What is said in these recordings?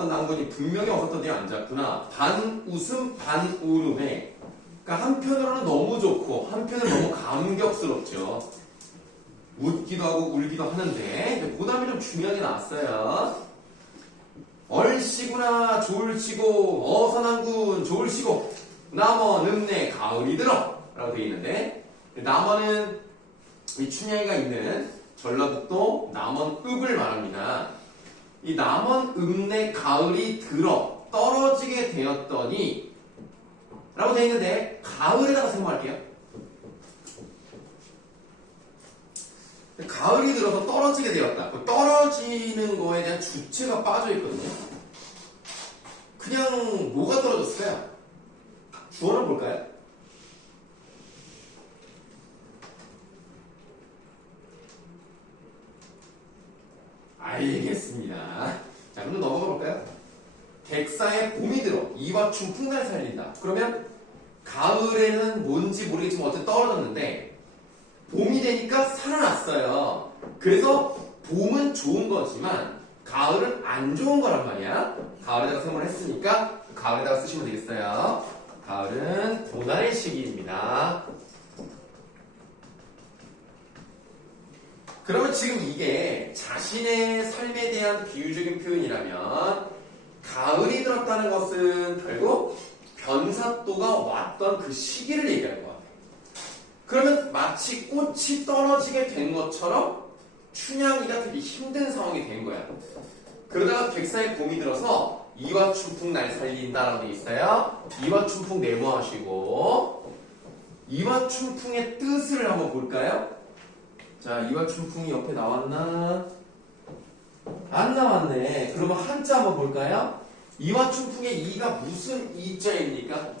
나왔던 낭군이 분명히 어떤 데 앉았구나. 반웃음 반울음해. 그러니까 한편으로는 너무 좋고 한편으로는 너무 감격스럽죠. 웃기도 하고 울기도 하는데 그 다음에 좀 중요하게 나왔어요. 얼씨구나 좋을시고 어선한군 좋을시고 남원 읍내 가을이 들어 라고 되어 있는데 남원은 이 춘향이가 있는 전라북도 남원읍을 말합니다. 이 남원 읍내 가을이 들어 떨어지게 되었더니 라고 되어 있는데 가을에다가 생각할게요. 가을이 들어서 떨어지게 되었다. 그 떨어지는 거에 대한 주체가 빠져 있거든요. 그냥 뭐가 떨어졌어요? 주어를 볼까요? 알겠습니다. 자, 그럼 넘어가 볼까요? 객사에 봄이 들어 이와춘 풍날 살린다. 그러면 가을에는 뭔지 모르겠지만 어쨌든 떨어졌는데 봄이 되니까 살아났어요. 그래서 봄은 좋은 거지만 가을은 안 좋은 거란 말이야. 가을에다가 생각을 했으니까 가을에다가 쓰시면 되겠어요. 가을은 고난의 시기입니다. 그러면 지금 이게 자신의 삶에 대한 비유적인 표현이라면 가을이 들었다는 것은 결국 변사또가 왔던 그 시기를 얘기할 것 같아요. 그러면 마치 꽃이 떨어지게 된 것처럼 춘향이가 되게 힘든 상황이 된 거야. 그러다가 객사에 봄이 들어서 이와춘풍 날 살린다라고 돼 있어요. 이와춘풍 네모하시고 이와춘풍의 뜻을 한번 볼까요? 자, 이와춘풍이 옆에 나왔나? 안 나왔네. 그러면 한자 한번 볼까요? 이와춘풍의 이가 무슨 이자입니까?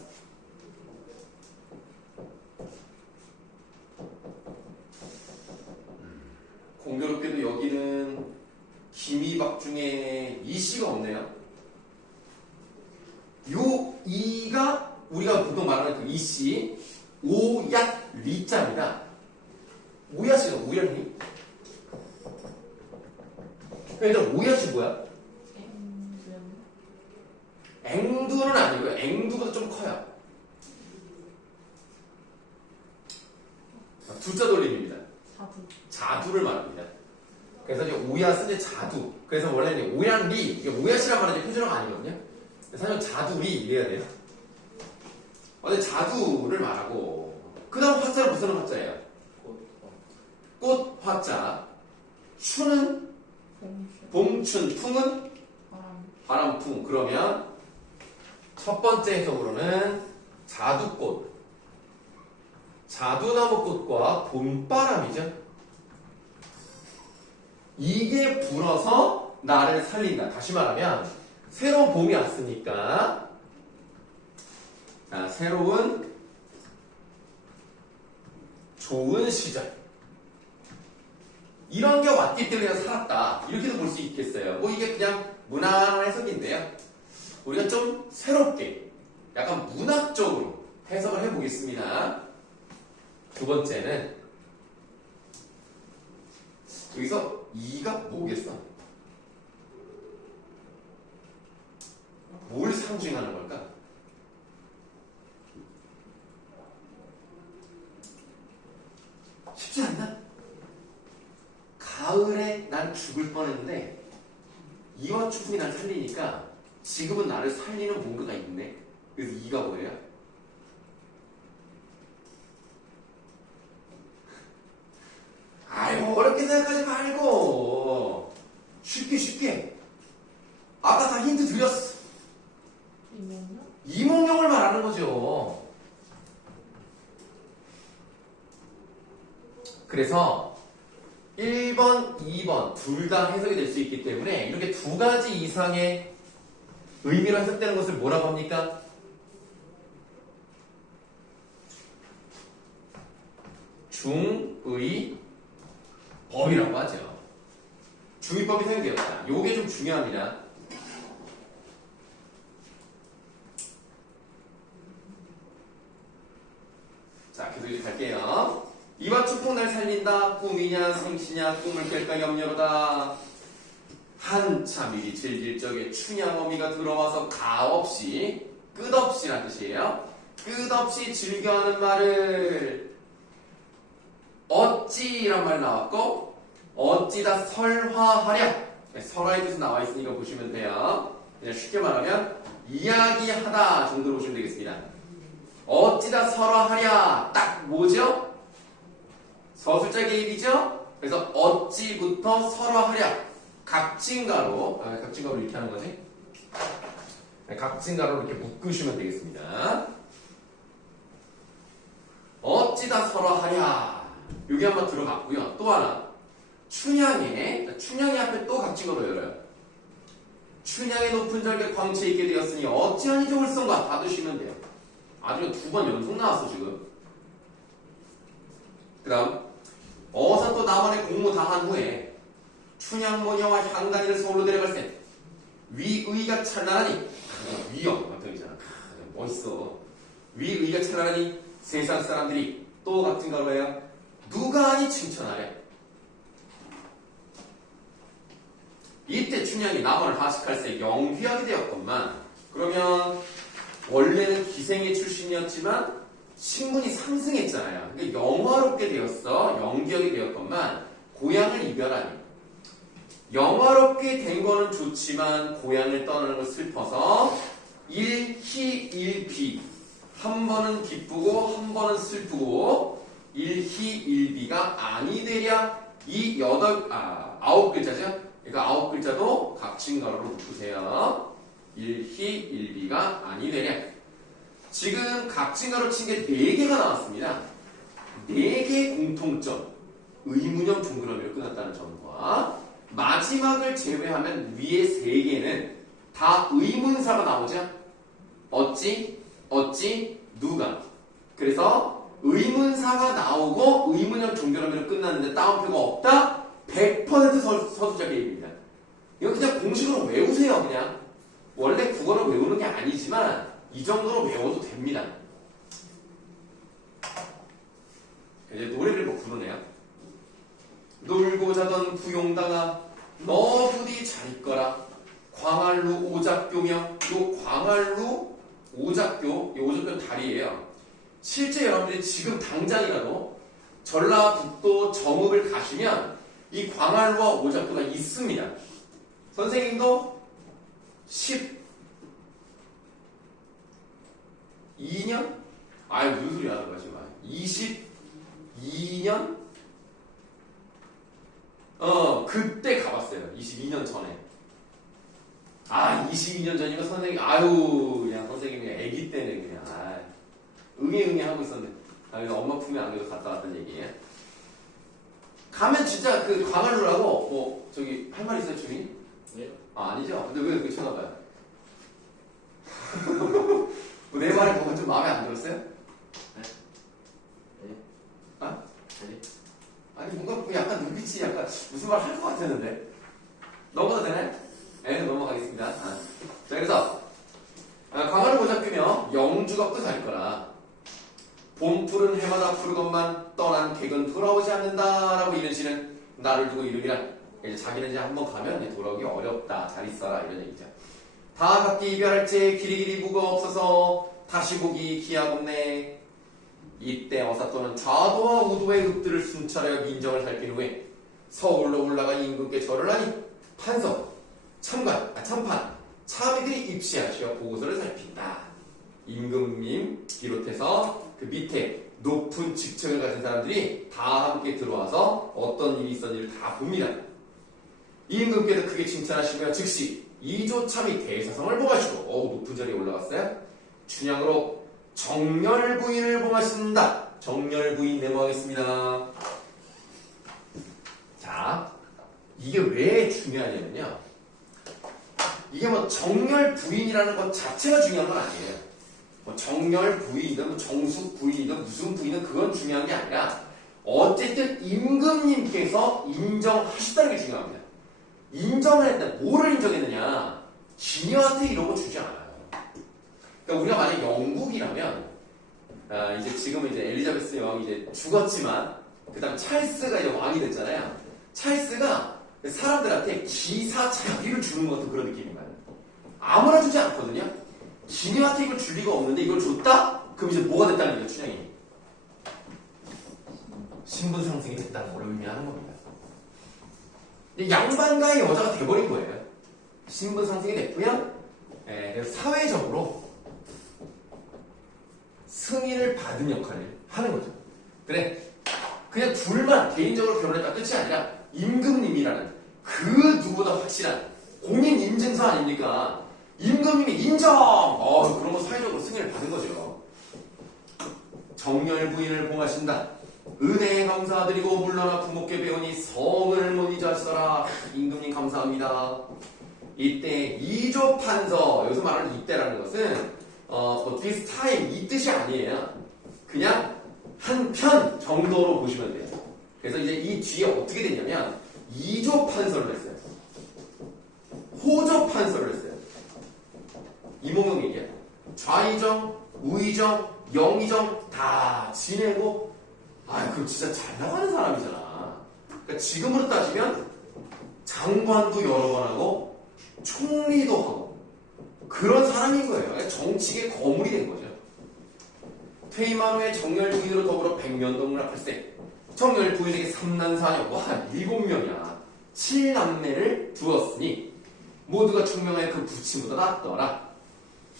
공교롭게도 여기는 김이박 중에 이씨가 없네요. 요 이가 우리가 보통 말하는 그 이씨 오얏 리자입니다. 오얏이가 오얏이? 얘들아 오얏이 뭐야? 앵두는 아니고요. 앵두보다 좀 커요. 두자 돌림입니다. 자두를 말합니다. 그래서 이제 오얏은 이제 자두. 그래서 원래는 오얏리, 이게 오얏이란 말은 이제 표준어가 아니거든요. 사실 자두리 이래야 돼요. 근데 자두를 말하고, 그 다음 화자는 무슨 화자예요? 꽃 화자. 춘은 봄춘, 풍은 바람풍. 그러면 첫 번째 해석으로는 자두꽃. 자두나무꽃과 봄바람이죠. 이게 불어서 나를 살린다. 다시 말하면 새로운 봄이 왔으니까 새로운 좋은 시절 이런 게 왔기 때문에 살았다. 이렇게도 볼 수 있겠어요. 뭐 이게 그냥 무난한 해석인데요. 우리가 좀 새롭게 약간 문학적으로 해석을 해보겠습니다. 두 번째는 여기서 이가 뭐겠어? 뭘 상징하는 걸까? 쉽지 않나? 가을에 난 죽을 뻔했는데 이와춘풍이 날 살리니까 지금은 나를 살리는 뭔가가 있네. 그래서 이가 뭐예요? 아이고 어렵게 생각하지 말고 쉽게 아까 다 힌트 드렸어. 이몽룡을 말하는 거죠. 그래서 1번, 2번 둘 다 해석이 될 수 있기 때문에 이렇게 두 가지 이상의 의미로 해석되는 것을 뭐라고 합니까? 중의법이라고 하죠. 중의법이 사용되었다. 요게 좀 중요합니다. 자, 계속 이제 갈게요. 이와춘풍 날 살린다. 꿈이냐 생시냐 꿈을 깰까 염려로다. 한참 일이 질질 적에 춘향어미가 들어와서 가없이 끝없이란 뜻이에요. 끝없이 즐겨하는 말을 어찌란 말 나왔고 어찌다 설화하랴 설화의 뜻이 나와 있으니까 보시면 돼요. 그냥 쉽게 말하면 이야기하다 정도로 보시면 되겠습니다. 어찌다 설화하랴 딱 뭐죠? 서술자 개입이죠? 그래서 어찌부터 설화하랴 각진가로 각진가로 이렇게 하는 거지? 각진가로 이렇게 묶으시면 되겠습니다. 어찌다 설화하랴 여기 한번 들어갔고요. 또 하나 춘향이 앞에 또 각진가로 열어요. 춘향의 높은 절개 광채 있게 되었으니 어찌하니 좋을성가 받으시면 돼요. 아주 두 번 연속 나왔어 지금. 그 다음 어서 또 남원의 공무 다 한 후에 춘향모녀와 향단이를 서울로 데려갈세 위의가 찬란하니 위엄 같은 거잖아. 멋있어. 위의가 찬란하니 세상 사람들이 또 각진가로 해요. 누가 아니 칭찬하래. 이때 춘향이 남원을 하식할세 영휘하게 되었건만 그러면 원래는 기생의 출신이었지만 신분이 상승했잖아요. 그러니까 영화롭게 되었어. 영귀하게 되었건만 고향을 이별하니 영화롭게 된 거는 좋지만 고향을 떠나는 건 슬퍼서 일희일비 한 번은 기쁘고 한 번은 슬프고 일희일비가 아니 되랴 이 아홉 글자죠. 그러니까 아홉 글자도 각진가로로 묶으세요. 일희일비가 아니 되랴. 지금 각진가로 친 게 4개가 나왔습니다. 4개의 공통점 의문형 동그라미로 끝났다는 점과 마지막을 제외하면 위에 3개는 다 의문사가 나오죠. 어찌, 누가. 그래서 의문사가 나오고 의문형 종결어미로 끝났는데 따옴표가 없다? 100% 서술자 개입입니다. 이거 그냥 공식으로 외우세요. 그냥 원래 국어를 외우는 게 아니지만 이 정도로 외워도 됩니다. 이제 노래를 뭐 부르네요. 놀고 자던 부용당아 너 부디 잘 있거라 광활루 오작교며 요 광활루 오작교 이 오작교는 다리예요. 실제 여러분들이 지금 당장이라도 전라북도 정읍을 가시면 이 광활루와 오작교가 있습니다. 선생님도 12년? 아유 무슨 소리 하는 거야 지금 22년? 그때 가봤어요. 22년 전에. 22년 전이면 선생님, 그냥 선생님이 애기 때는 그냥, 응애 하고 있었는데, 엄마 품에 안겨서 갔다 왔던 얘기예요. 가면 진짜 그 광활루라고, 할 말 있어요, 주민이? 네. 아니죠? 근데 왜 그렇게 쳐다봐요? 내 말을 보고 좀 마음에 안 들었어요? 네. 아? 네. 아니 뭔가 약간 눈빛이 약간 무슨 말 할 것 같았는데 넘어가도 되나요? 네 넘어가겠습니다. 자 그래서 광활을 보잡히며 영주가 끝할 거라 봄풀은 해마다 푸르건만 떠난 객은 돌아오지 않는다라고 이른 시는 나를 두고 이름이라 이제 자기는 이제 한번 가면 이제 돌아오기 어렵다 잘 있어라 이런 얘기죠. 다 각기 이별할 때 길이길이 무거 없어서 다시 보기 기약없네. 이때 어사또는 좌도와 우도의 읍들을 순찰하여 민정을 살핀 후에 서울로 올라간 임금께 절을 하니 판서, 참관, 참판, 차비들이 입시하시어 보고서를 살핀다. 임금님 비롯해서 그 밑에 높은 직책을 가진 사람들이 다 함께 들어와서 어떤 일이 있었는지를 다 봅니다. 임금께서 크게 칭찬하시며 즉시 이조참이 대사성을 봉하시고 높은 자리에 올라갔어요. 춘향으로 정열부인을 봉하신다. 정열부인 메모하겠습니다. 자, 이게 왜 중요하냐면요. 이게 정열부인이라는 것 자체가 중요한 건 아니에요. 정열부인이든 정숙부인이든 무슨 부인은 그건 중요한 게 아니라 어쨌든 임금님께서 인정하셨다는 게 중요합니다. 인정을 했다. 뭐를 인정했느냐? 기녀한테 이런 거 주지 않아요. 그러니까 우리가 만약 영국이라면 이제 지금은 이제 엘리자베스 여왕이 이제 죽었지만 그다음 찰스가 이제 왕이 됐잖아요. 찰스가 사람들한테 기사 자비를 주는 것도 그런 느낌인 거예요. 아무나 주지 않거든요. 기님한테 이걸 줄 리가 없는데 이걸 줬다? 그럼 이제 뭐가 됐다는 거예요, 춘향이? 신분 상승이 됐다는 걸 의미하는 겁니다. 양반가의 여자가 돼버린 거예요. 신분 상승이 됐고요. 그래서 사회적으로 승인을 받은 역할을 하는 거죠. 그래, 그냥 둘만 개인적으로 결혼했다 끝이 아니라 임금님이라는 그 누구보다 확실한 공인 인증서 아닙니까? 임금님이 인정! 그런 거 사회적으로 승인을 받은 거죠. 정열 부인을 봉하신다. 은혜에 감사드리고 물러나 부모께 배우니 성을 못 잊으시더라. 임금님 감사합니다. 이때 이조 판서, 여기서 말하는 이때라는 것은 this time 이 뜻이 아니에요. 그냥 한 편 정도로 보시면 돼요. 그래서 이제 이 뒤에 어떻게 됐냐면 이조 판서를 했어요. 호조 판서를 했어요. 이몽룡 얘기야. 좌의정, 우의정, 영의정 다 지내고, 그럼 진짜 잘 나가는 사람이잖아. 그러니까 지금으로 따지면 장관도 여러 번 하고 총리도 하고 그런 사람인 거예요. 정치계 거물이 된 거죠. 퇴임한 후에 정열 부인으로 더불어 백면동을 할세. 정열 부인에게 3난 4녀, 7명이야. 7남매를 두었으니 모두가 총명하여 그 부친보다 낫더라.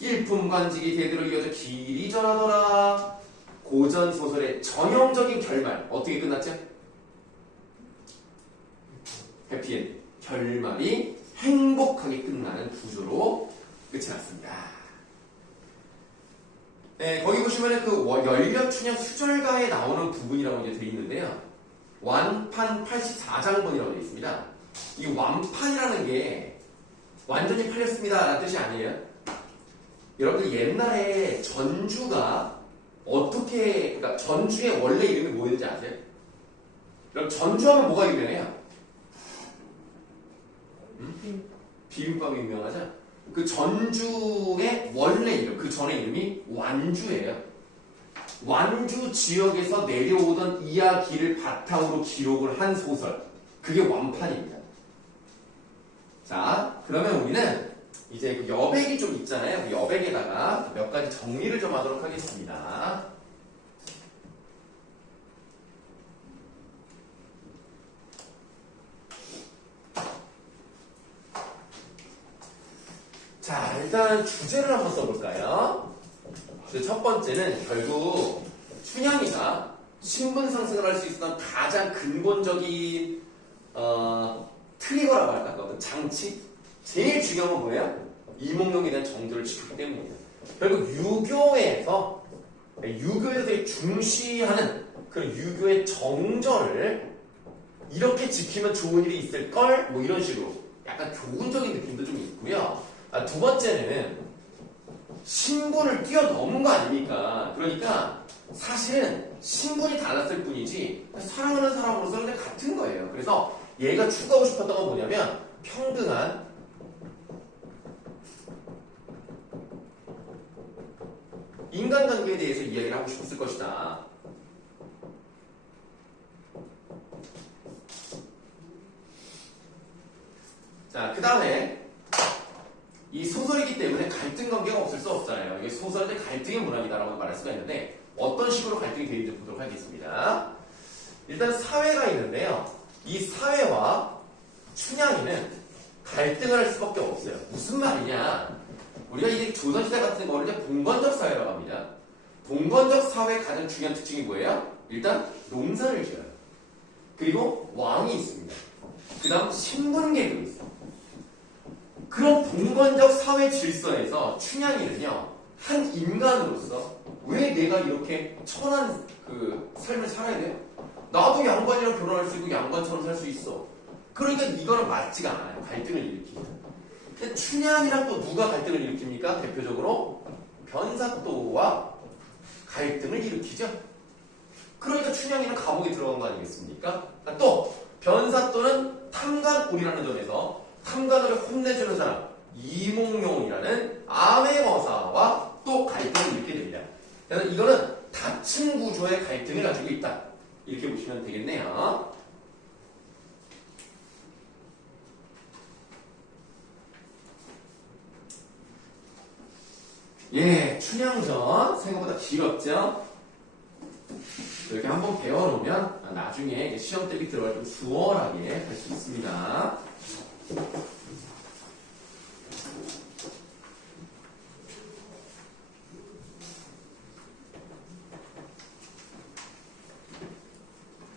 일품관직이 대대로 이어져 길이 전하더라. 고전 소설의 전형적인 결말 어떻게 끝났죠? 해피엔드. 결말이 행복하게 끝나는 구조로 끝이 났습니다. 네, 거기 보시면 그 열려춘향 수절가에 나오는 부분이라고 이제 되어 있는데요. 완판 84장본이라고 되어 있습니다. 이 완판이라는 게 완전히 팔렸습니다 라는 뜻이 아니에요. 여러분들 옛날에 전주가 그러니까 전주의 원래 이름이 뭐였는지 아세요? 여러분 전주하면 뭐가 유명해요? 비빔밥이 유명하죠? 그 전주의 원래 이름, 그 전의 이름이 완주예요. 완주 지역에서 내려오던 이야기를 바탕으로 기록을 한 소설. 그게 완판입니다. 자, 그러면 우리는 이제 그 여백이 좀 있잖아요. 그 여백에다가 몇 가지 정리를 좀 하도록 하겠습니다. 자, 일단 주제를 한번 써볼까요? 첫 번째는 결국 춘향이가 신분 상승을 할 수 있었던 가장 근본적인 트리거라고 할까? 장치? 제일 중요한 건 뭐예요? 이몽룡에 대한 정조를 지켰기 때문입니다. 결국 유교에서 되게 중시하는 그런 유교의 정절을 이렇게 지키면 좋은 일이 있을걸? 뭐 이런 식으로 약간 교훈적인 느낌도 좀 있고요. 두 번째는 신분을 뛰어넘은 거 아닙니까? 그러니까 사실은 신분이 달랐을 뿐이지 사랑하는 사람으로서는 그냥 같은 거예요. 그래서 얘가 추구하고 싶었던 건 뭐냐면 평등한 인간관계에 대해서 이야기를 하고 싶었을 것이다. 자, 그 다음에 이 소설이기 때문에 갈등 관계가 없을 수 없잖아요. 이게 소설의 갈등의 문학이다라고 말할 수가 있는데 어떤 식으로 갈등이 되는지 보도록 하겠습니다. 일단 사회가 있는데요. 이 사회와 춘향이는 갈등을 할 수밖에 없어요. 무슨 말이냐? 우리가 이제 조선시대 같은 거를 이제 봉건적 사회라고 합니다. 봉건적 사회의 가장 중요한 특징이 뭐예요? 일단 농사를 지어요. 그리고 왕이 있습니다. 그 다음 신분계급이 있어요. 그런 봉건적 사회 질서에서 춘향이는요, 한 인간으로서 왜 내가 이렇게 천한 그 삶을 살아야 돼요? 나도 양반이랑 결혼할 수 있고 양반처럼 살 수 있어. 그러니까 이거는 맞지가 않아요. 갈등을 일으키죠. 근데 춘향이랑 또 누가 갈등을 일으킵니까? 대표적으로 변사또와 갈등을 일으키죠. 그러니까 춘향이는 감옥에 들어간 거 아니겠습니까? 또 변사또는 탐관오리라는 점에서 탐관오를 혼내주는 사람 이몽룡이라는 암행어사와 또 갈등을 일으키게 됩니다. 그래서 이거는 다층 구조의 갈등을 가지고 있다. 이렇게 보시면 되겠네요. 예, 춘향전 생각보다 길었죠? 이렇게 한번 배워놓으면 나중에 이제 시험 대비 들어갈 때 수월하게 할 수 있습니다.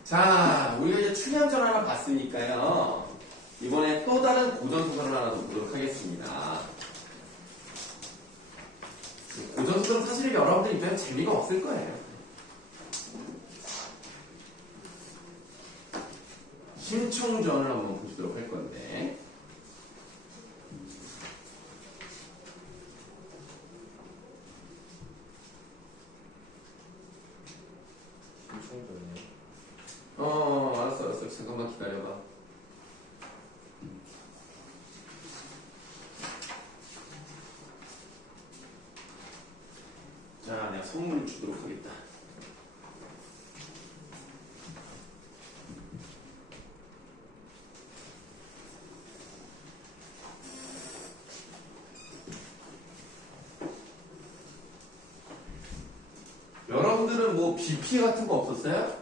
자, 우리가 이제 춘향전 하나 봤으니까요. 이번에 또 다른 고전소설을 하나 더 보도록 하겠습니다. 고전소설은 사실 여러분들 입장에 재미가 없을 거예요. 심청전을 한번 보시도록 할 건데. 심청전이요? 알았어. 잠깐만 기다려봐. 자, 내가 선물을 주도록 하겠다. 여러분들은 뭐 비 피해 같은 거 없었어요?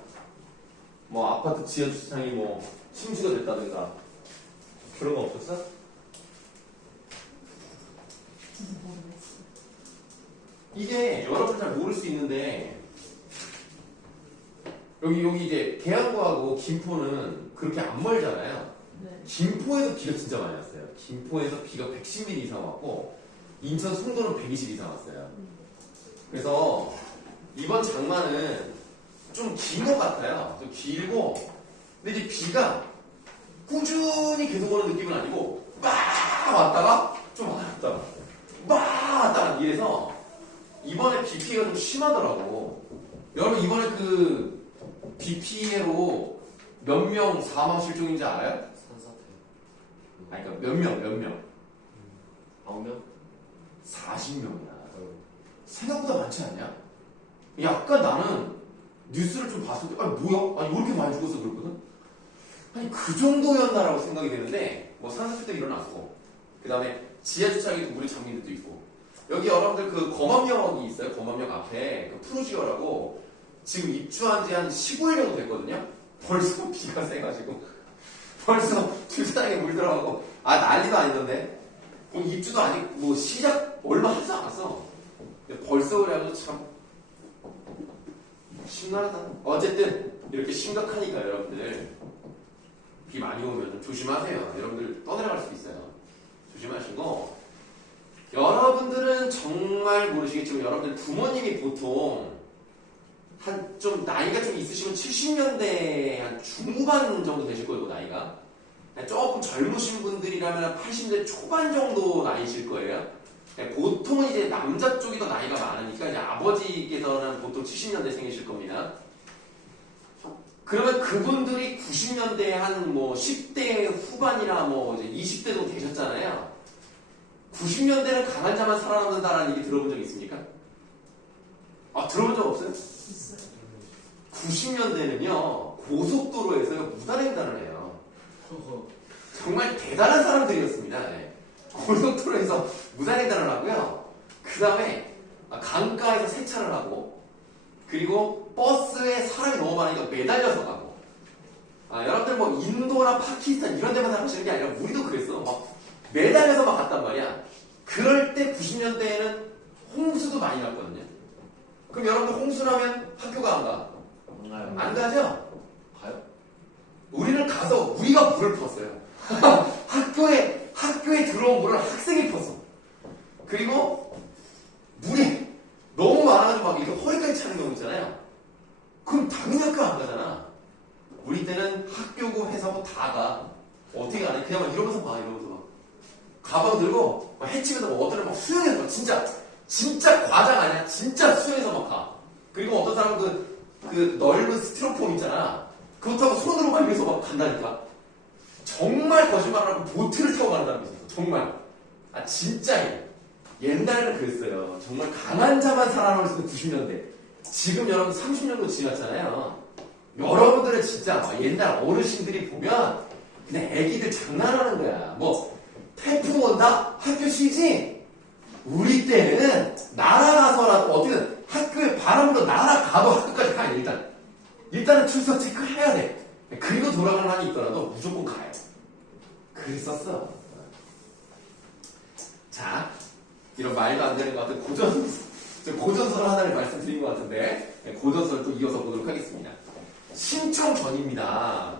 뭐 아파트 지하 주차장이 뭐 침수가 됐다든가 그런 거 없었어? 이게 여러분 잘 모를 수 있는데 여기 이제 계양구하고 김포는 그렇게 안 멀잖아요. 네. 김포에서 비가 진짜 많이 왔어요. 김포에서 비가 110mm 이상 왔고 인천 송도는 120 이상 왔어요. 그래서 이번 장마는 좀 긴 것 같아요. 좀 길고 근데 이제 비가 꾸준히 계속 오는 느낌은 아니고 막 왔다가 좀 왔다가 막 왔다가 이래서 이번에 비 피해가 좀 심하더라고. 여러분 이번에 그 비 피해로 몇 명 사망 실종인지 알아요? 산사태. 아니 그러니까 몇 명? 9명? 40명이야. 생각보다 많지 않냐? 약간 나는 뉴스를 좀 봤을 때 아니 뭐야? 아니 왜 이렇게 많이 죽었어 그랬거든? 아니 그 정도였나라고 생각이 되는데 뭐 산사태도 일어났고 그 다음에 지하주차장에 동물이 잠긴 데도 있고 여기 여러분들 그 검암역이 있어요. 검암역 앞에 그 푸르지오라고 지금 입주한 지 한 15일 정도 됐거든요. 벌써 비가 세가지고 벌써 주차장에 물 들어가고 난리도 아니던데 뭐 입주도 아니고 뭐 시작 얼마 하지 않았어. 근데 벌써 그래가지고 참 심란하다. 어쨌든 이렇게 심각하니까 여러분들 비 많이 오면 좀 조심하세요. 여러분들 떠내려갈 수 있어요. 조심하시고 여러분들은 정말 모르시겠지만 여러분들 부모님이 보통 한 좀 나이가 좀 있으시면 70년대 한 중후반 정도 되실 거예요. 나이가 조금 젊으신 분들이라면 80대 초반 정도 나이실 거예요. 보통은 이제 남자 쪽이 더 나이가 많으니까 이제 아버지께서는 보통 70년대 생이실 겁니다. 그러면 그분들이 90년대에 한 뭐 10대 후반이나 뭐 이제 20대 정도 되셨잖아요. 90년대는 강한 자만 살아남는다라는 얘기 들어본 적 있습니까? 들어본 적 없어요? 있어요. 90년대는요 고속도로에서 무단횡단을 해요. 정말 대단한 사람들이었습니다. 네. 고속도로에서 무단횡단을 하고요. 그 다음에 강가에서 세차를 하고 그리고 버스에 사람이 너무 많으니까 매달려서 가고 여러분들 뭐 인도나 파키스탄 이런 데만 사시는 게 아니라 우리도 그랬어. 막 매달려서 막 갔단 말이야. 그럴 때 90년대에는 홍수도 많이 났거든요. 그럼 여러분들 홍수나면 학교가 안 가? 안 가요. 안 가죠? 가요? 우리는 가서 우리가 물을 폈어요. 학교에 들어온 물을 학생이 폈어. 그리고 물이 너무 많아가지고 막 이렇게 허리까지 차는 경우 있잖아요. 그럼 당연히 학교 안 가잖아. 우리 때는 학교고 회사고 다 가. 어떻게 가냐? 그냥 막 이러면서 막 가방 들고 막 해치면서 막 어떤 애는 막 수영해서 막 진짜 과장 아니야. 진짜 수영해서 막 가. 그리고 어떤 사람은 그 넓은 스티로폼 있잖아. 그렇다고 손으로 말면서 막 간다니까. 정말 거짓말을 하고 보트를 타고 가는 사람이 있었어. 정말. 진짜 옛날에는 그랬어요. 정말 강한 자만 살아남을 수 있는 90년대. 지금 여러분 30년도 지났잖아요. 여러분들은 진짜 옛날 어르신들이 보면 그냥 애기들 장난하는 거야. 뭐 태풍 온다? 학교 쉬지? 우리 때는 날아가서라도 어떻게든 학교에 바람으로 날아가도 학교까지 가요. 일단은 출석 체크해야 돼. 그리고 돌아가는 한이 있더라도 무조건 가요. 그랬었어. 자, 이런 말도 안 되는 것 같은 고전설 하나를 말씀드린 것 같은데 고전설 또 이어서 보도록 하겠습니다. 신청 전입니다.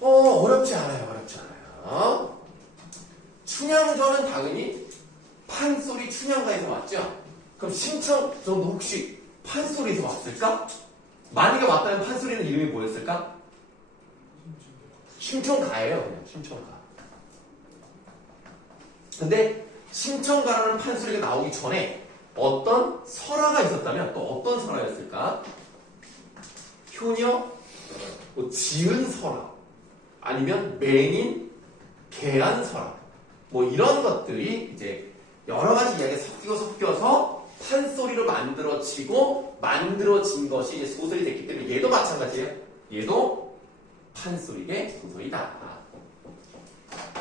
어렵지 않아요. 춘향전은 당연히 판소리 춘향가에서 왔죠? 그럼 신청전도 혹시 판소리에서 왔을까? 만약에 왔다면 판소리는 이름이 뭐였을까? 신청가예요, 그냥 신청가. 근데 신청가라는 판소리가 나오기 전에 어떤 설화가 있었다면 또 어떤 설화였을까? 효녀, 뭐 지은 설화, 아니면 맹인, 개한 설화, 뭐 이런 것들이 이제 여러 가지 이야기가 섞여서 판소리로 만들어진 것이 이제 소설이 됐기 때문에 얘도 마찬가지예요. 얘도 판소리의 소설이다.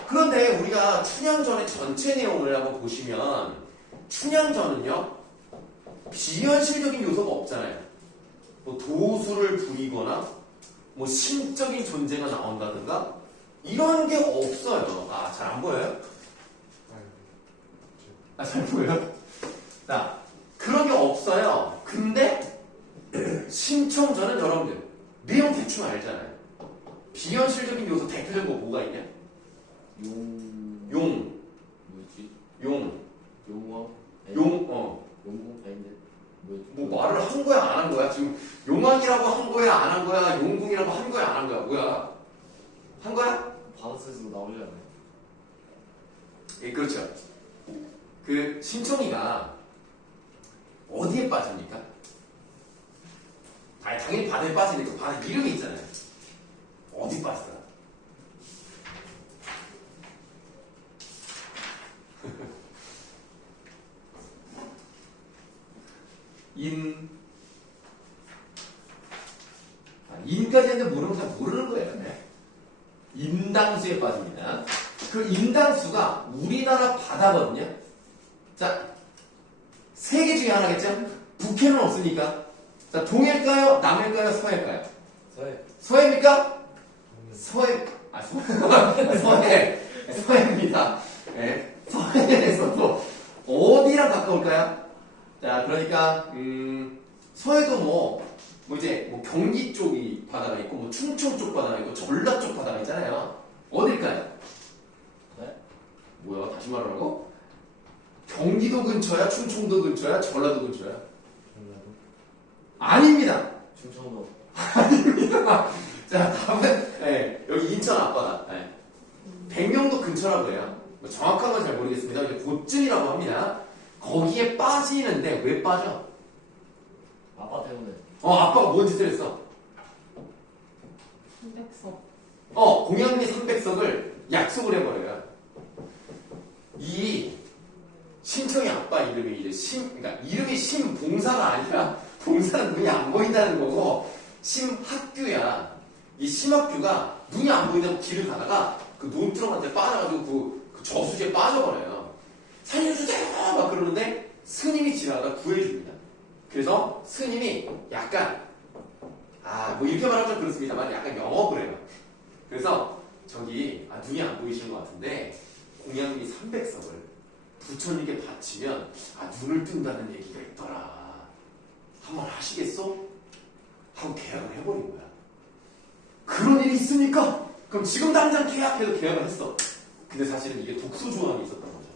그런데 우리가 춘향전의 전체 내용을 한번 보시면 춘향전은요 비현실적인 요소가 없잖아요. 뭐 도수를 부리거나 뭐 신적인 존재가 나온다든가 이런 게 없어요. 잘 안 보여요? 잘 보여요? 자, 그런 게 없어요. 근데 신청전은 여러분들 내용 대충 알잖아요. 비현실적인 요소 대표적인 거 뭐가 있냐? 용. 뭐지? 용. 용왕? 용궁? 아닌데 뭐였지? 뭐 말을 한 거야 안 한 거야? 지금 용왕이라고 한 거야 안 한 거야? 용궁이라고 한 거야 안 한 거야? 뭐야? 한 거야? 바다스에서 나오지 않아요? 예, 그렇죠. 그 신청이가 어디에 빠집니까? 당연히 바다에 빠지니까 바다 이름이 있잖아요. 어디 빠졌어? 인까지 했는데 모르면 다 모르는 거예요. 네. 인당수에 빠집니다. 그 인당수가 우리나라 바다거든요. 자, 세 개 중에 하나겠죠? 북해는 없으니까. 자, 동해일까요? 남해일까요? 서해일까요? 서해. 서해입니까? 서해입니다. 네. 서해에서도 어디랑 가까울까요? 자, 그러니까 서해도 뭐 이제 뭐 경기 쪽이 바다가 있고 뭐 충청 쪽 바다가 있고 전라 쪽 바다가 있잖아요. 어딜까요? 네? 뭐야? 다시 말하라고? 경기도 근처야? 충청도 근처야? 전라도 근처야? 전라도? 아닙니다. 충청도. 아닙니다. 자, 다음은 여기 인천 앞바다. 백령도 근처라고 해요. 뭐 정확한 건 잘 모르겠습니다. 이제 곧쯤이라고 합니다. 거기에 빠지는데 왜 빠져? 아빠 때문에. 아빠가 뭔 짓을 했어? 300석. 공양리 300석을 약속을 해버려요. 이 신청이 아빠 이름이 이제 그러니까 이름이 신봉사가 아니라 봉사는 눈이 안 보인다는 거고 심학규야. 이 심학규가 눈이 안 보인다고 길을 가다가 그 논두렁한테 빠져가지고 그 저수지에 빠져버려요. 살려주세요! 막 그러는데 스님이 지나가다 구해줍니다. 그래서 스님이 약간 뭐 이렇게 말하면 좀 그렇습니다만 약간 영업을 해요. 그래서 저기 눈이 안 보이시는 것 같은데 공양미 300석을 부처님께 바치면 눈을 뜬다는 얘기가 있더라. 한번 하시겠어? 하고 계약을 해버린 거야. 그런 일이 있습니까? 그럼 지금 당장 계약해도 계약을 했어. 근데 사실은 이게 독소 조항이 있었던 거죠.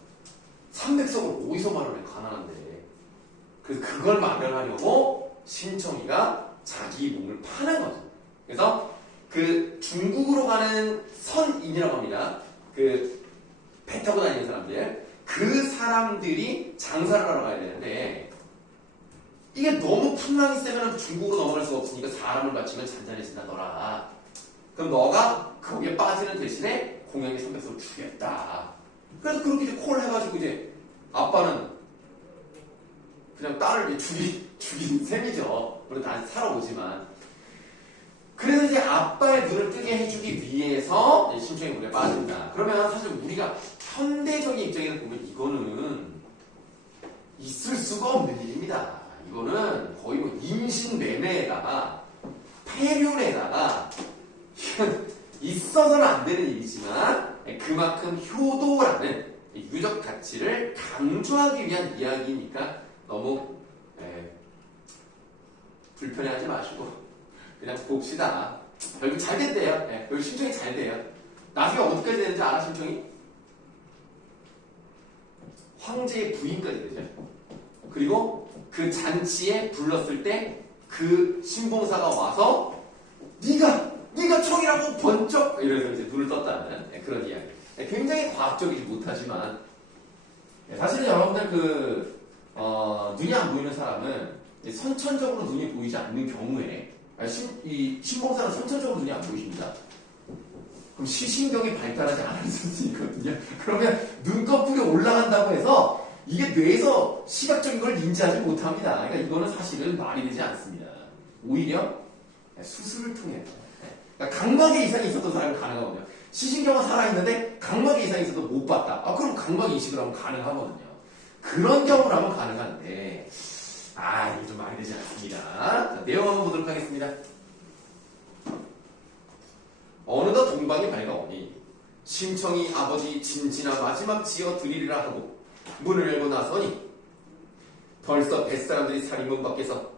300석을 어디서 마련해? 가난한데. 그래서 그걸 마련하려고 신청이가 자기 몸을 파는 거죠. 그래서 그 중국으로 가는 선인이라고 합니다. 그 배 타고 다니는 사람들. 그 사람들이 장사를 하러 가야 되는데 이게 너무 풍랑이 세면 중국으로 넘어갈 수가 없으니까 사람을 바치면 잔잔해진다더라. 그럼 너가 거기에 빠지는 대신에 공양이 300석을 주겠다. 그래서 그렇게 이제 콜을 해가지고 이제 아빠는 그냥 딸을 이제 죽인 셈이죠. 물론 다시 살아오지만. 그래서 이제 아빠의 눈을 뜨게 해주기 위해서 신청의 물에 빠진다. 그러면 사실 우리가 현대적인 입장에서 보면 이거는 있을 수가 없는 일입니다. 이거는 거의 뭐 인신매매에다가 폐륜에다가 있어서는 안 되는 일이지만 그만큼 효도라는 유적 가치를 강조하기 위한 이야기니까 너무 불편해하지 마시고 그냥 봅시다. 결국 잘 됐대요. 결국 신청이 잘 돼요. 나중에 어디까지 되는지 알아? 신청이? 황제의 부인까지 되죠. 그리고 그 잔치에 불렀을 때 그 신봉사가 와서 네가 청이라고 번쩍 이러면서 이제 눈을 떴다는 그런 이야기. 굉장히 과학적이지 못하지만 사실은 여러분들 눈이 안 보이는 사람은 선천적으로 눈이 보이지 않는 경우에 이 신봉사는 선천적으로 눈이 안 보이십니다. 그럼 시신경이 발달하지 않을 수 있거든요. 그러면 눈꺼풀이 올라간다고 해서 이게 뇌에서 시각적인 걸 인지하지 못합니다. 그러니까 이거는 사실은 말이 되지 않습니다. 오히려 수술을 통해 그러니까 각막에 이상이 있었던 사람은 가능하거든요. 시신경은 살아있는데 각막에 이상이 있어도 못 봤다. 그럼 각막 이식을 하면 가능하거든요. 그런 경우라면 가능한데 이게 좀 말이 되지 않습니다. 자, 내용 한번 보도록 하겠습니다. 어느덧 동방이 밝아오니 심청이 아버지 진지나 마지막 지어 드리리라 하고 문을 열고 나서니 벌써 뱃사람들이 살인문 밖에서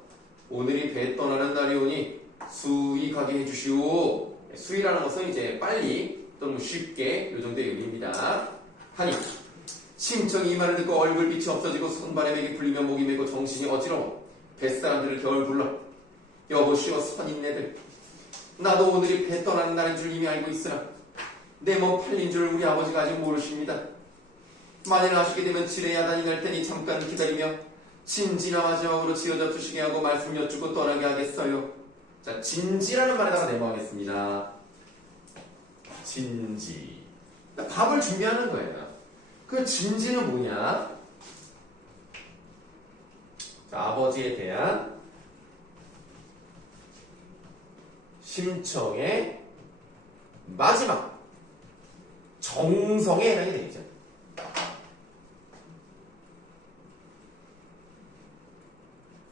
오늘이 배 떠나는 날이 오니 수이 가게 해주시오. 수이라는 것은 이제 빨리 또는 쉽게 이 정도의 의미입니다. 하니 심청이 이 말을 듣고 얼굴빛이 없어지고 손발에 맥이 풀리며 목이 메고 정신이 어지러워 뱃사람들을 겨울 불러 여보시오 선인네들 나도 오늘이 배 떠나는 날인 줄 이미 알고 있으나 내 몸 팔린 줄 우리 아버지가 아직 모르십니다. 만일 아시게 되면 지뢰 야단이 날 테니 잠깐 기다리며 진지나 마지막으로 지어져 두시게 하고 말씀 여쭙고 떠나게 하겠어요. 자, 진지라는 말에다가 내모하겠습니다. 진지. 밥을 준비하는 거예요. 그 진지는 뭐냐? 자, 아버지에 대한 심청의 마지막 정성에 해당이 되겠죠.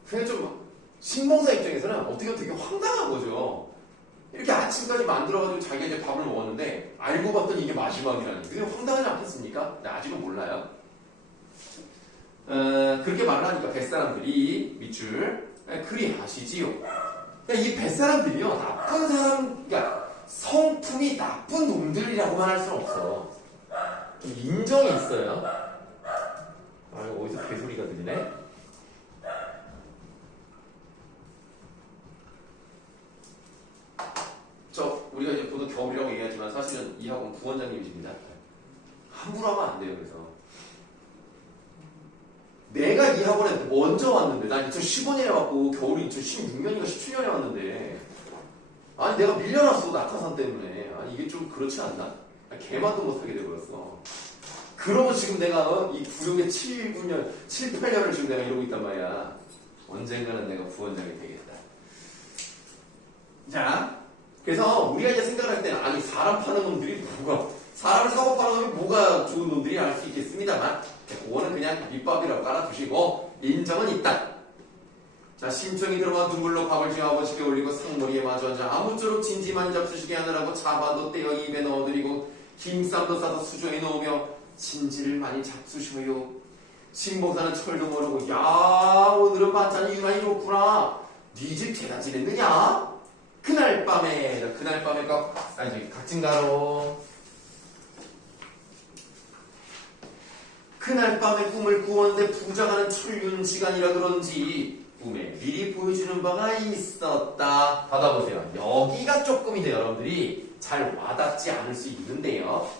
그냥 좀 신봉사 입장에서는 어떻게 보면 되게 황당한 거죠. 이렇게 아침까지 만들어가지고 자기가 이제 밥을 먹었는데 알고 봤더니 이게 마지막이라니. 그게 황당하지 않겠습니까? 네, 아직은 몰라요. 그렇게 말을 하니까 뱃사람들이 밑줄 그리 하시지요. 그러니까 이 뱃사람들이요 나쁜 사람, 그러니까 성품이 나쁜 놈들이라고만 할 수는 없어. 좀 인정이 있어요. 이거 어디서 개소리가 들리네? 우리가 이제 보통 겨울이라고 얘기하지만 사실은 이 학원 부원장님이십니다. 함부로 하면 안 돼요. 그래서 내가 이 학원에 먼저 왔는데 난 2015년에 왔고 겨울이 2016년인가 17년에 왔는데 아니 내가 밀려났어 낙하산 때문에. 아니 이게 좀 그렇지 않나? 개만도 못하게 돼버렸어. 그러고 지금 내가 이 구력의 7, 8년을 지금 내가 이러고 있단 말이야. 언젠가는 내가 부원장이 되겠다. 자, 그래서 우리가 이제 생각을 할 때는 아니 사람 파는 놈들이 사람을 사고 파는 놈이 뭐가 좋은 놈들이 알 수 있겠습니다만 그거는 그냥 밑밥이라고 깔아두시고 인정은 있다. 자, 심청이 들어와 눈물로 밥을 지어 아버지께 올리고 상머리에 마주 앉아 아무쪼록 진지만 잡수시게 하느라고 자반도 떼어 입에 넣어드리고 김쌈도 싸서 수저에 넣으며 진지를 많이 잡수셔요. 신봉사는 철도 모르고 야 오늘은 반찬이 유난히 좋구나. 네 집 제다 지냈느냐? 그날 밤에 각진가로 그날 밤에 꿈을 꾸었는데 부자가는 출륜시간이라 그런지 꿈에 미리 보여주는 바가 있었다. 받아보세요. 여기가 조금 이제 여러분들이 잘 와닿지 않을 수 있는데요.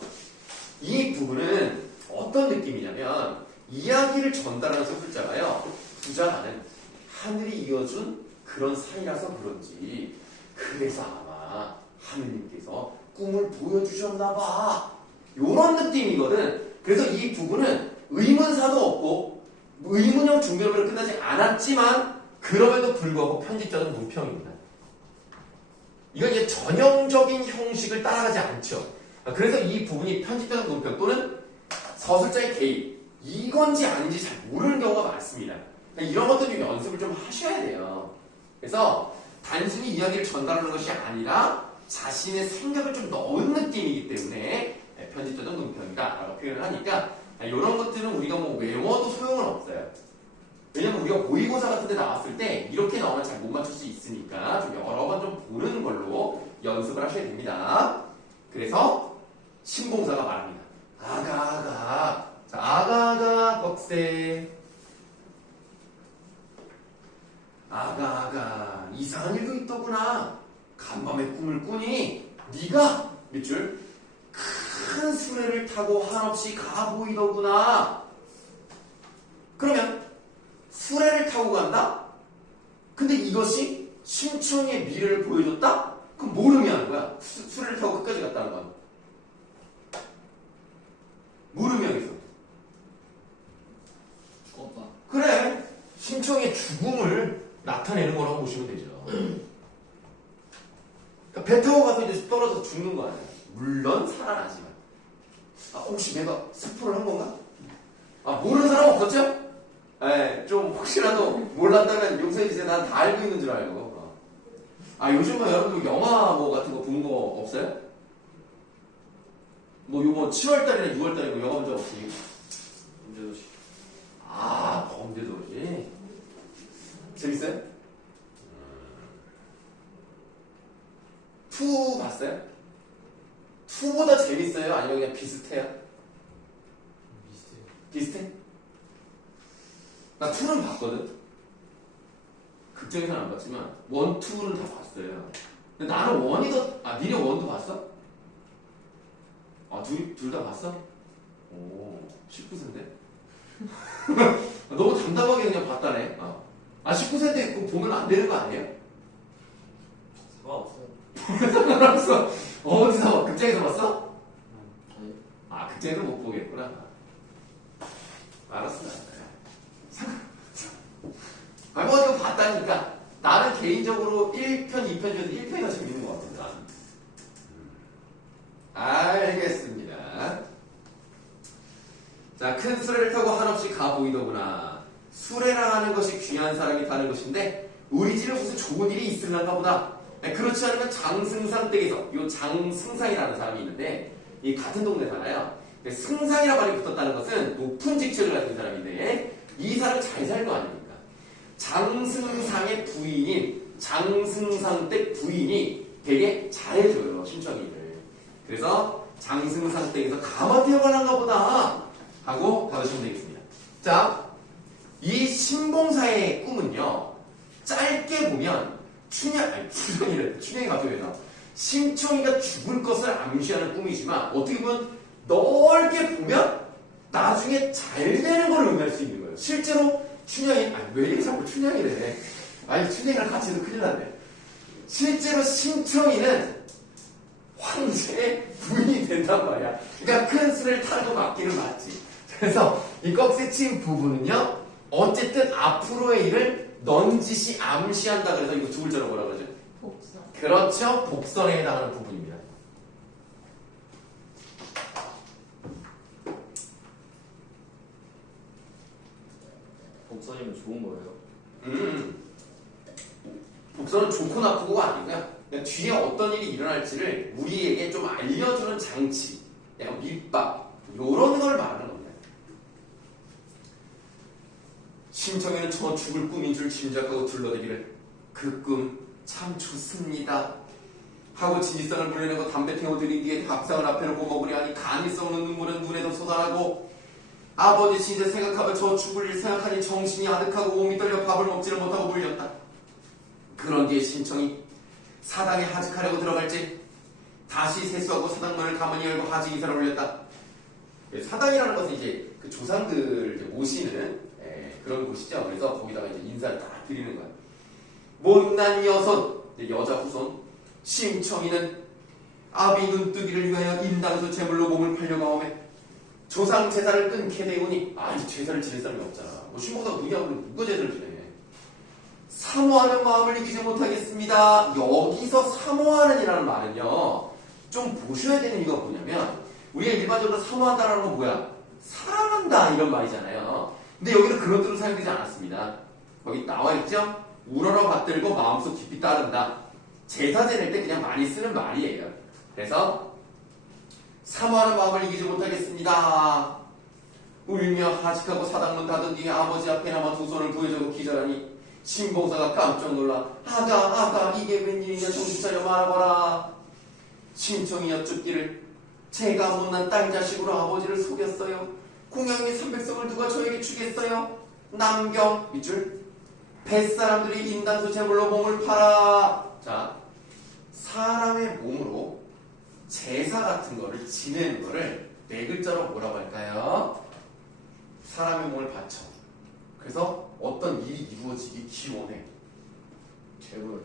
이 부분은 어떤 느낌이냐면 이야기를 전달하면서 글자가요. 부자가는 하늘이 이어준 그런 사이라서 그런지 그래서 아마 하느님께서 꿈을 보여주셨나봐. 요런 느낌이거든. 그래서 이 부분은 의문사도 없고 의문형 중결부로 끝나지 않았지만 그럼에도 불구하고 편집자는 무평입니다. 이건 이제 전형적인 형식을 따라가지 않죠. 그래서 이 부분이 편집자는 무평 또는 서술자의 개입 이건지 아닌지 잘 모르는 경우가 많습니다. 그러니까 이런 것들 좀 연습을 좀 하셔야 돼요. 그래서 단순히 이야기를 전달하는 것이 아니라 자신의 생각을 좀 넣은 느낌이기 때문에 편집자도 논평이다라고 표현을 하니까 이런 것들은 우리가 뭐 외워도 소용은 없어요. 왜냐면 우리가 모의고사 같은 데 나왔을 때 이렇게 나오면 잘 못 맞출 수 있으니까 좀 여러 번 좀 보는 걸로 연습을 하셔야 됩니다. 그래서 신봉사가 말합니다. 아가아가. 자, 아가아가 꺽쇠. 아가아가 이상한 일도 있더구나. 간밤에 꿈을 꾸니 네가 밑줄 큰 수레를 타고 한없이 가 보이더구나. 그러면 수레를 타고 간다? 근데 이것이 심청의 미래를 보여줬다? 그럼 뭘 의미하는 거야? 수레를 타고 끝까지 갔다는 건 뭘 의미하겠어? 죽었다. 그래, 심청의 죽음을 나타내는 거라고 보시면 되죠. 그러니까 배 타고 가서 이제 떨어져서 죽는 거 아니야. 물론 살아나지만. 혹시 내가 스포를 한 건가? 모르는 사람 없었죠? 좀 혹시라도 몰랐다면 용서해주세요. 난 다 알고 있는 줄 알고. 요즘 뭐 여러분들 영화 뭐 같은 거 본 거 없어요? 뭐 요번 7월달이나 6월달에 뭐 영화 본 적 없으니? 범죄도시. 범죄도시. 재밌어요? 2 봤어요? 2보다 재밌어요? 아니면 그냥 비슷해요? 비슷해? 나 2는 봤거든? 극장에서는 안 봤지만 1, 2는 다 봤어요. 근데 나는 1이 더... 니네 1도 봤어? 둘 다 봤어? 오, 19세인데? 너무 담담하게 그냥 봤다네. 19세인데 그거 보면 안 되는 거 아니에요? 상관없어요. 알았어. 어디서? 극장에서 봤어? 아니. 극장에서 못 보겠구나. 알았어. 뭐 이거 봤다니까. 나는 개인적으로 1편, 2편 중에서 1편이 더 재밌는 것 같아. 알겠습니다. 자, 큰 수레를 타고 한없이 가 보이더구나. 수레라 하는 것이 귀한 사람이 타는 것인데 우리 집에 무슨 좋은 일이 있을란가 보다. 그렇지 않으면 장승상 댁에서 요 장승상이라는 사람이 있는데 이 같은 동네 살아요. 승상이라 말이 붙었다는 것은 높은 직책을 가진 사람인데 이 사람 잘 살 거 아닙니까? 장승상의 부인인 장승상 댁 부인이 되게 잘해줘요, 심청이를. 그래서 장승상 댁에서 가만 태어나는가 보다 하고 받으시면 되겠습니다. 자, 이 신봉사의 꿈은요, 짧게 보면 춘향이 갑자기 나 심청이가 죽을 것을 암시하는 꿈이지만 어떻게 보면 넓게 보면 나중에 잘 되는 걸 의미할 수 있는 거예요. 실제로 춘향이 왜 이렇게 자꾸 춘향이래? 춘향이랑 같이 해도 큰일 났네. 실제로 심청이는 황제의 부인이 된단 말이야. 그러니까 큰 수레를 타는 거 맞기는 맞지. 그래서 이 꺽쇠친 부분은요, 어쨌든 앞으로의 일을 넌지시 암시한다. 그래서 이거 두 글자로 뭐라 그러죠? 복선. 그렇죠. 복선에 해당하는 부분입니다. 복선이면 좋은 거예요. 복선은 좋고 나쁘고가 아니고요. 그러니까 뒤에 어떤 일이 일어날지를 우리에게 좀 알려주는 장치, 약간 밑밥, 이런 걸 말하는 겁니다. 심청이는 저 죽을 꿈인 줄 짐작하고 둘러대기를 그 꿈 참 좋습니다 하고 진지성을 물려내고 담배 태워 드린 뒤에 밥상을 앞에 놓고 먹으려 하니 간이 썩는 눈물은 눈에도 쏟아나고 아버지 진짜 생각하면 저 죽을 일 생각하니 정신이 아득하고 몸이 떨려 밥을 먹지를 못하고 물렸다. 그런 뒤에 심청이 사당에 하직하려고 들어갈지 다시 세수하고 사당문을 가만히 열고 하직 인사를 올렸다. 사당이라는 것은 이제 그 조상들 이제 모시는 그런 곳이죠. 그래서 거기다가 이제 인사를 다 드리는 거야. 못난 여손, 여자 후손 심청이는 아비 눈뜨기를 위하여 인당수 제물로 몸을 팔려가오매 조상 제사를 끊게 되오니 아직 제사를 지낼 사람이 없잖아. 신봉사가 누구냐면 누가 제사를 지내? 사모하는 마음을 이기지 못하겠습니다. 여기서 사모하는 이라는 말은요, 좀 보셔야 되는 이유가 뭐냐면 우리가 일반적으로 사모한다라는 건 뭐야? 사랑한다 이런 말이잖아요. 근데 여기는 그런 뜻으로 사용되지 않았습니다. 여기 나와 있죠? 우러러 받들고 마음속 깊이 따른다. 제사 지낼 때 그냥 많이 쓰는 말이에요. 그래서 사모하는 마음을 이기지 못하겠습니다. 울며 하직하고 사당문 닫은 뒤에 아버지 앞에 남아 두 손을 부여잡고 기절하니 신봉사가 깜짝 놀라 아가 이게 웬일이냐 정신 차려 말아봐라. 심청이 여쭙기를 제가 못난 딸자식으로 아버지를 속였어요. 공양의 300석을 누가 저에게 주겠어요? 남경 밑줄 뱃사람들이 인당수 제물로 몸을 팔아. 자, 사람의 몸으로 제사 같은 거를 지내는 거를 네 글자로 뭐라고 할까요? 사람의 몸을 바쳐. 그래서 어떤 일이 이루어지기 기원해. 재물.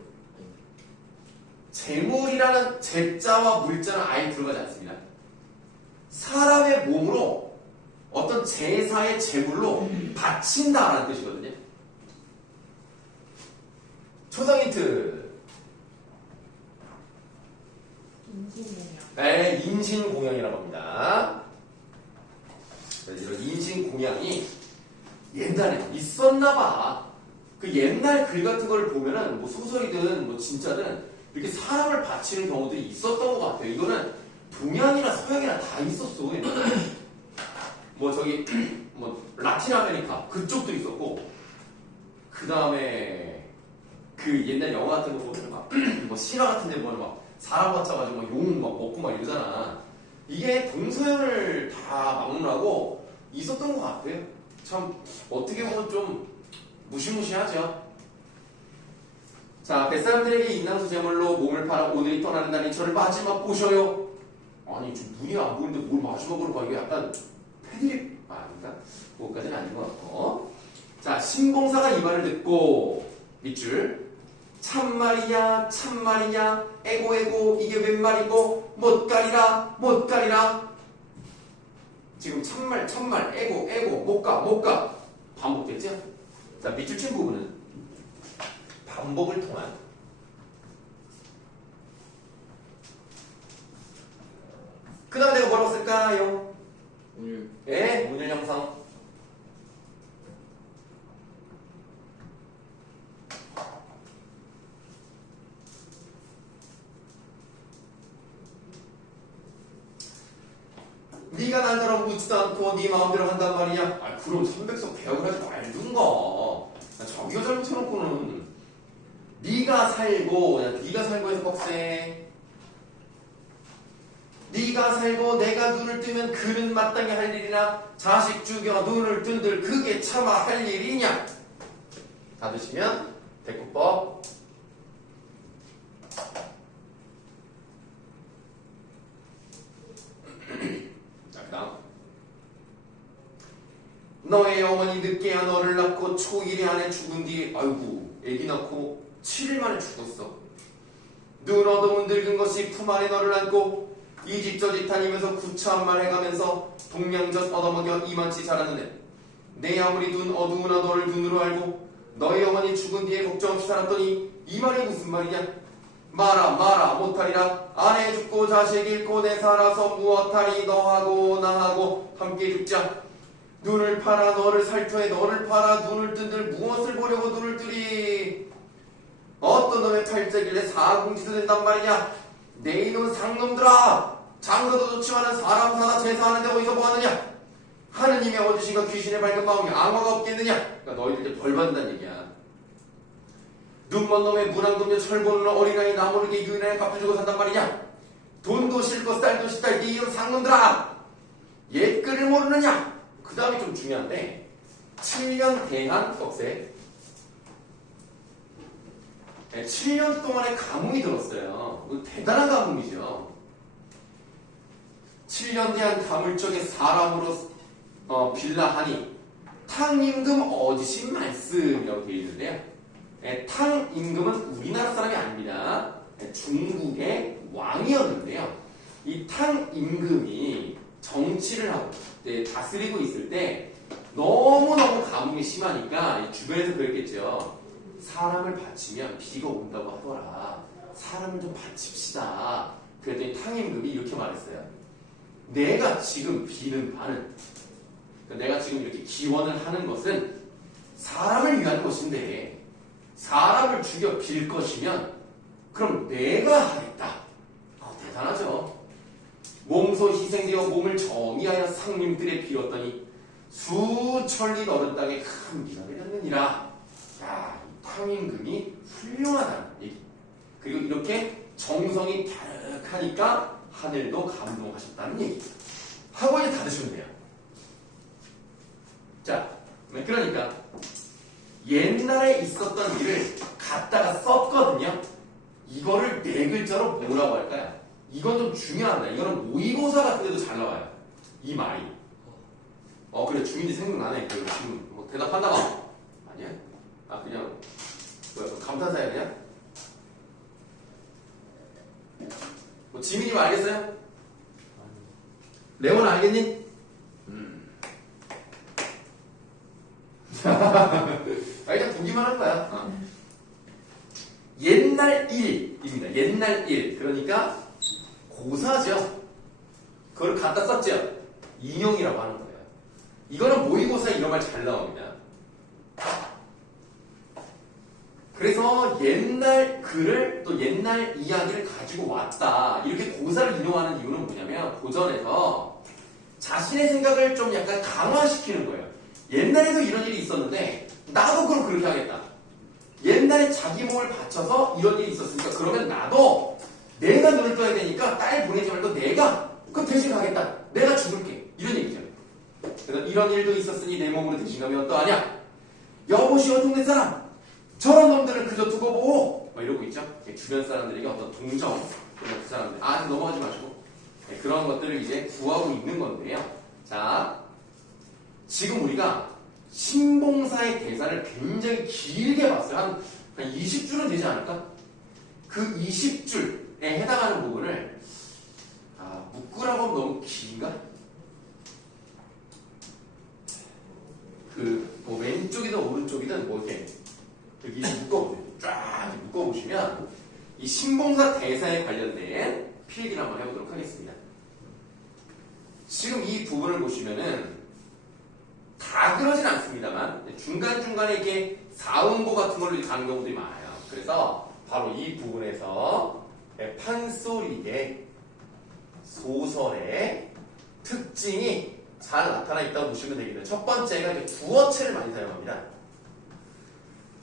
재물이라는 제자와 물자는 아예 들어가지 않습니다. 사람의 몸으로 어떤 제사의 제물로 바친다라는 뜻이거든요. 초성 힌트. 인신공양. 네, 인신공양이라고 합니다. 이런 인신공양이 옛날에 있었나봐. 그 옛날 글 같은 걸 보면은 뭐 소설이든 뭐 진짜든 이렇게 사람을 바치는 경우들이 있었던 것 같아요. 이거는 동양이나 서양이나 다 있었어. 뭐 저기 뭐 라틴 아메리카 그쪽도 있었고, 그 다음에 그 옛날 영화 같은 거 보면 막 뭐 실화 같은 데 보면 막 사람 바쳐가지고 막 용 막 먹고 막 이러잖아. 이게 동서양을 다 막론하고 있었던 것 같아요. 참 어떻게 보면 좀 무시무시하죠. 자, 뱃사람들에게 인당수 제물로 몸을 팔아 오늘이 떠나는 날이 저를 마지막 보셔요. 아니 지금 눈이 안 보이는데 뭘 마지막으로 봐. 이게 약간 패드립 아닌가? 그거까지는 아닌 것 같고. 자, 신봉사가 이 말을 듣고 밑줄 참말이냐 참말이냐 에고 이게 웬 말이고 못가리라. 지금 참말 에고 못가 반복됐죠? 자, 밑줄 친 부분은 반복을 통한 그 다음 내가 뭐라고 쓸까요? 운율. 예, 운율 형성. 네가 날 따라 묻지도 않고 네 마음대로 한단 말이야. 아, 그럼 300석 개혁을 하지 말든가. 저기가 잘못해놓고는 네가 살고 해서 꺽쇠. 네가 살고 내가 눈을 뜨면 그는 마땅히 할 일이나 자식 죽여 눈을 뜬들 그게 차마 할 일이냐. 다 드시면 대꾸법. 자, 그 다음 너의 어머니 늦게야 너를 낳고 초1회 안에 죽은 뒤 아이고 애기 낳고 7일 만에 죽었어. 눈 어두운 늙은 것이 품 안에 너를 안고 이 집 저 집 다니면서 구차한 말 해가면서 동량젓 얻어먹여 이만치 자랐는데 내 아무리 눈 어두우나 너를 눈으로 알고 너희 어머니 죽은 뒤에 걱정 없이 살았더니 이 말이 무슨 말이냐. 말아 못하리라. 아내 죽고 자식 잃고 내 살아서 무엇하리. 너하고 나하고 함께 죽자. 눈을 팔아 너를 살터에 너를 팔아 눈을 뜬들 무엇을 보려고 눈을 뜨리. 어떤 놈의 팔자길래 사공지도 된단 말이냐. 내 이놈은 상놈들아. 장사도 좋지만은 사람 사다 제사하는데 어디서 뭐하느냐. 하느님의 어주신과 귀신의 밝은 마음이 앙화가 없겠느냐. 그러니까 너희들 벌 받는다는 얘기야. 눈먼 놈의 무당금녀 철보는 어린아이 나모르게 유인하여 갚아주고 산단 말이냐. 돈도 싫고 쌀도 싫다 이 이름 상놈들아. 옛글을 모르느냐. 그 다음이 좀 중요한데 7년 대한 꺽쇠. 7년 동안의 가뭄이 들었어요. 대단한 가뭄이죠. 7년 대한 가물적의 사람으로 빌라하니 탕임금 어지신 말씀이라고 되어 있는데요. 탕임금은 우리나라 사람이 아닙니다. 중국의 왕이었는데요. 이 탕임금이 정치를 하고 다스리고 있을 때 너무너무 가뭄이 심하니까 주변에서 그랬겠죠. 사람을 바치면 비가 온다고 하더라. 사람을 좀 바칩시다. 그랬더니 탕임금이 이렇게 말했어요. 내가 지금 비는 바는 내가 지금 이렇게 기원을 하는 것은 사람을 위한 것인데 사람을 죽여 빌 것이면 그럼 내가 하겠다. 대단하죠. 몸소 희생되어 몸을 정의하여 상님들에 빌었더니 수천리 너른 땅에 큰 비가 내렸느니라. 야, 이 탕임금이 훌륭하다는 얘기. 그리고 이렇게 정성이 갸륵하니까 하늘도 감동하셨다는 얘기. 하고 이제 닫으시면 돼요. 자, 그러니까 옛날에 있었던 일을 갖다가 썼거든요. 이거를 네 글자로 뭐라고 할까요? 이건 좀 중요합니다. 이거는 모의고사 같은 데도 잘 나와요. 이 말이. 그래, 주민이 생각나네. 그 지금 뭐 대답한다가 아니야? 그냥 뭐야, 감탄사야 그냥? 뭐 지민이 뭐 알겠어요? 레오는 알겠니? 그냥 보기만 할 거야. 옛날 일입니다. 옛날 일. 그러니까 고사죠. 그걸 갖다 썼죠. 인용이라고 하는 거예요. 이거는 모의고사에 이런 말 잘 나옵니다. 그래서 옛날 글을 또 옛날 이야기를 가지고 왔다. 이렇게 고사를 인용하는 이유는 뭐냐면 고전에서 자신의 생각을 좀 약간 강화시키는 거예요. 옛날에도 이런 일이 있었는데 나도 그럼 그렇게 하겠다. 옛날에 자기 몸을 바쳐서 이런 일이 있었으니까 그러면 나도 내가 눈을 떠야 되니까 딸 보내지 말고 내가 그럼 대신 가겠다. 내가 죽을게. 이런 얘기죠. 그래서 이런 일도 있었으니 내 몸으로 대신 가면 어떠하냐. 여보시오 동네 사람. 저런 놈들을 그저 두고 보고 이러고 있죠. 주변 사람들에게 어떤 동정 그런 그 사람들 넘어가지 마시고 그런 것들을 이제 구하고 있는 건데요. 자, 지금 우리가 신봉사의 대사를 굉장히 길게 봤어요. 한 20줄은 되지 않을까? 그 20줄에 해당하는 부분을 묶으라고 하면 너무 긴가? 뭐 왼쪽이든 오른쪽이든 뭐 이렇게 여기 묶어보세요. 쫙 묶어보시면 이 신봉사 대사에 관련된 필기를 한번 해보도록 하겠습니다. 지금 이 부분을 보시면은 다 그러진 않습니다만 중간중간에 이렇게 사음보 같은 걸로 가는 경우들이 많아요. 그래서 바로 이 부분에서 판소리의 소설의 특징이 잘 나타나 있다고 보시면 되겠네요. 첫 번째가 이제 구어체를 많이 사용합니다.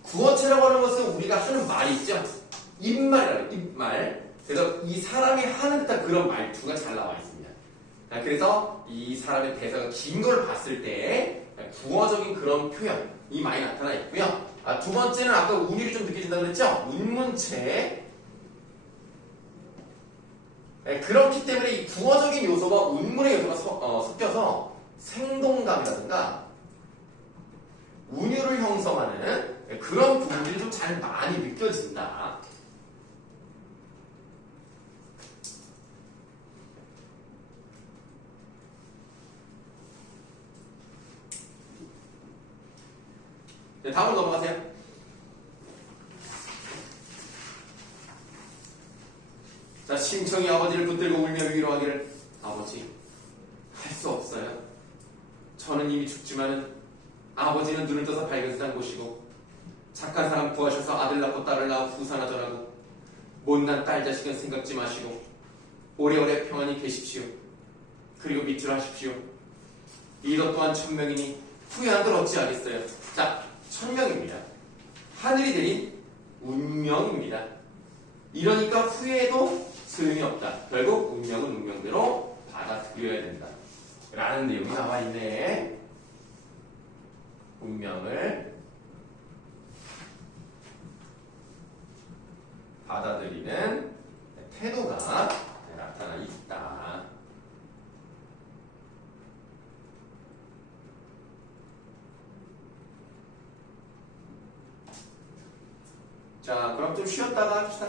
구어체라고 하는 것은 우리가 하는 말이 있죠. 입말이라고 입말. 그래서 이 사람이 하는 듯한 그런 말투가 잘 나와 있습니다. 그래서 이 사람의 대사가 긴 걸 봤을 때 구어적인 그런 표현이 많이 나타나 있고요. 두 번째는 아까 운율이 좀 느껴진다고 그랬죠? 운문체. 그렇기 때문에 이 구어적인 요소와 운문의 요소가 섞여서 생동감이라든가 운율을 형성하는 그런 부분들이 좀 잘 많이 느껴진다. 네, 다음으로 넘어가세요. 자, 심청이 아버지를 붙들고 울며 위로하기를 아버지, 할 수 없어요. 저는 이미 죽지만은 아버지는 눈을 떠서 밝은 세상 보시고 착한 사람 구하셔서 아들 낳고 딸을 낳아 후사나 전하고 못난 딸 자식은 생각지 마시고 오래오래 평안히 계십시오. 그리고 밑줄하십시오. 이것 또한 천명이니 후회한들 어찌하겠어요. 자, 천명입니다. 하늘이 내린 운명입니다. 이러니까 후회도 소용이 없다. 결국 운명은 운명대로 받아들여야 된다. 라는 내용이 나와 있네. 운명을 받아들이는 태도가 나타나 있다. 자, 그럼 좀 쉬었다가 합시다.